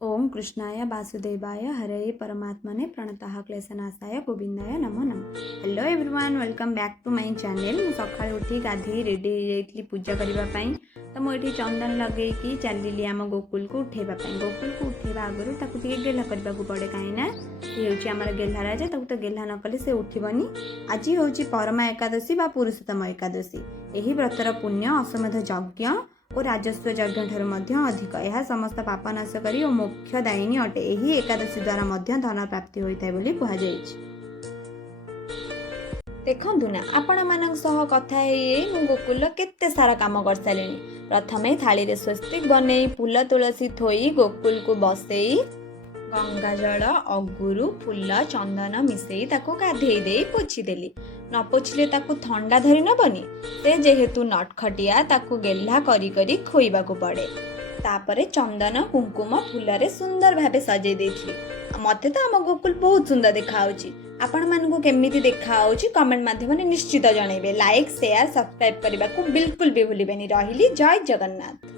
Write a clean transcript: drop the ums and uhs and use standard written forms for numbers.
ओम कृष्णाय वासुदेवाय हरे परमात्मने प्रणतः क्लेशनाशाय गोविंदाय नमो नमः। Hello everyone, welcome back to my channel. मु सकाळी उठी गाधी रेडी हो पूजा करने तो मुझे चंदन लगे चलिली आम गोकुल को उठेबापी। गोकुल को उठेबा आगुरी ताकू गेला करने को पड़े कहीं सी हूँ आम गेला राजा, तो गेला न कले से उठबनी। आज हूँ परमा एकादशी बा पुरुषोत्तम एकादशी। यही व्रतर पुण्य अश्वमेध यज्ञ और राजस्व यज्ञ ठारू अधिक। यह समस्त पाप नाश करी और मोक्षदायिनी अटे। यही एकादशी द्वारा धन प्राप्ति होता है बोली कहुई। देखु ना आपण मान सह कथा मु गोकुल केते सारा काम कर सारे। प्रथमे थाली रे स्वस्तिक बने फूल तुलसी थोई गोकुल को बसई गंगा जल अगुरु फूल चंदन मिसई ताको गाधे दे पोछीदेली। न पोछिले ताको थंडा धरी नबनी। से जेहेतु नटखटिया ताको गेल्हा करी करी खोइबा को पड़े। तापरे चंदन कुंकुम फूल रे सुंदर भाबे सजे देथि। मते तो आम गोकुल बहुत सुंदर देखाउची। आपण मानकु केमिति देखाउची कमेंट माध्यम निश्चित जणैबे। लाइक शेयर सब्सक्राइब करबा को बिल्कुल भी भूलिबेनी। रहिली जय जगन्नाथ।